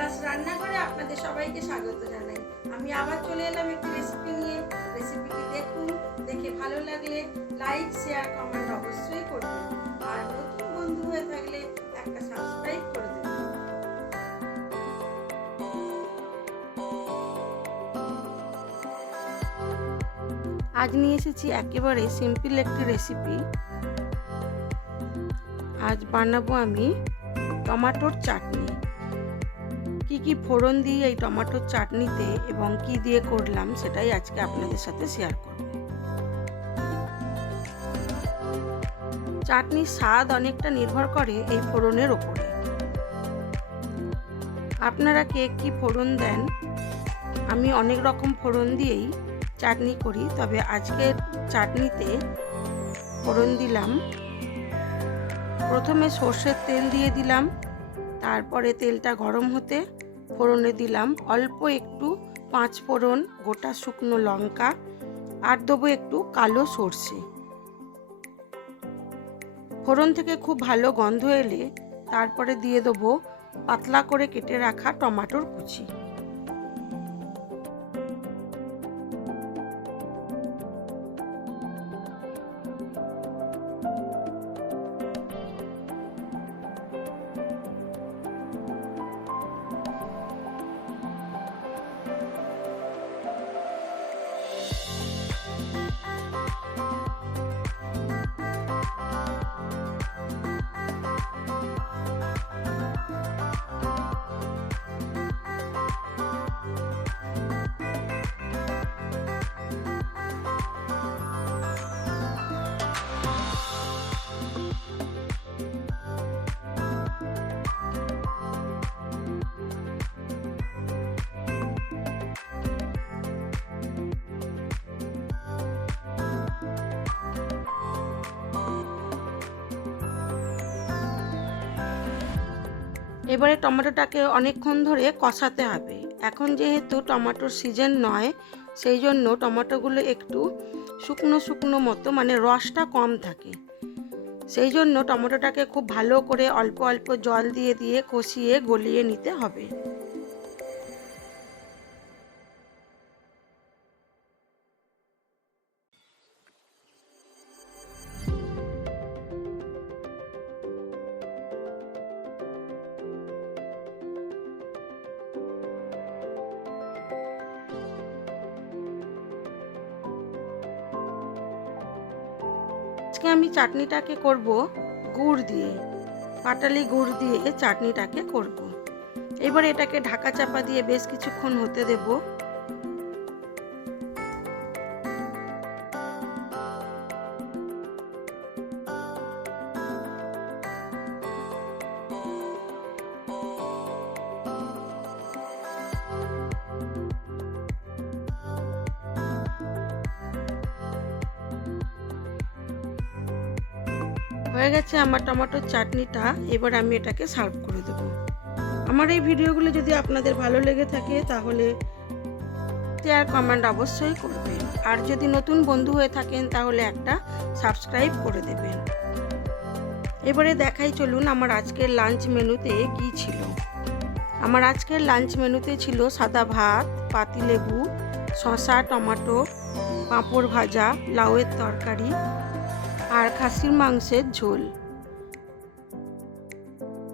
পলাশ রান্নাঘরে আপনাদের সবাইকে স্বাগত জানাই। আমি আবার চলে এলাম একটি রেসিপি নিয়ে। রেসিপিটি দেখুন, দেখে ভালো লাগলে লাইক শেয়ার কমেন্ট অবশ্যই করবেন। আর নতুন বন্ধু হয়ে থাকলে একটা সাবস্ক্রাইব করে দেবেন। আজ নিয়ে এসেছি একেবারে সিম্পল একটি রেসিপি আজ বানাবো আমি টমাটোর চাটনি। কি কি ফোড়ন দিয়ে এই টমেটোর চাটনিতে এবং কি দিয়ে করলাম সেটাই আজকে আপনাদের সাথে শেয়ার করব। চাটনির স্বাদ অনেকটা নির্ভর করে এই ফোড়নের ওপরে। আপনারা কে কি ফোড়ন দেন? আমি অনেক রকম ফোড়ন দিয়েই চাটনি করি, তবে আজকের চাটনিতে ফোড়ন দিলাম। প্রথমে সর্ষের তেল দিয়ে দিলাম। তারপরে তেলটা গরম হতে ফোড়নে দিলাম অল্প একটু পাঁচ ফোড়ন গোটা শুকনো লঙ্কা আর দেবো একটু কালো সর্ষে। ফোড়ন থেকে খুব ভালো গন্ধ এলে তারপরে দিয়ে দেবো পাতলা করে কেটে রাখা টমাটোর কুচি। এবারে টমেটোটাকে অনেকক্ষণ ধরে কষাতে হবে। এখন যেহেতু টমেটোর সিজন নয়, সেই জন্য টমেটোগুলো একটু শুকনো শুকনো মতো মানে রসটা কম থাকে। সেই জন্য টমেটোটাকে খুব ভালো করে অল্প অল্প জল দিয়ে দিয়ে কষিয়ে গলিয়ে নিতে হবে। আজকে আমি চাটনিটাকে করব গুড় দিয়ে, পাটালি গুড় দিয়ে চাটনিটাকে করব। এবার এটাকে ঢাকা চাপা দিয়ে বেশ কিছুক্ষণ হতে দেব হয়ে গেছে আমার টমেটোর চাটনিটা, এবার আমি এটাকে সার্ভ করে দেবো। আমার এই ভিডিওগুলো যদি আপনাদের ভালো লেগে থাকে, তাহলে শেয়ার কমেন্ট অবশ্যই করবেন। আর যদি নতুন বন্ধু হয়ে থাকেন, তাহলে একটা সাবস্ক্রাইব করে দেবেন। এবারে দেখাই চলুন আমার আজকের লাঞ্চ মেনুতে কি ছিল। আমার আজকের লাঞ্চ মেনুতে ছিল সাদা ভাত, পাতিলেবু, শসা, টমেটো, পাঁপড় ভাজা, লাউয়ের তরকারি আর খাসির মাংসের ঝোল।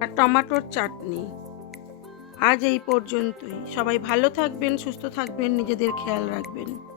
আর টমাটোর চাটনি। আজ এই পর্যন্তই। সবাই ভালো থাকবেন, সুস্থ থাকবেন, নিজেদের খেয়াল রাখবেন।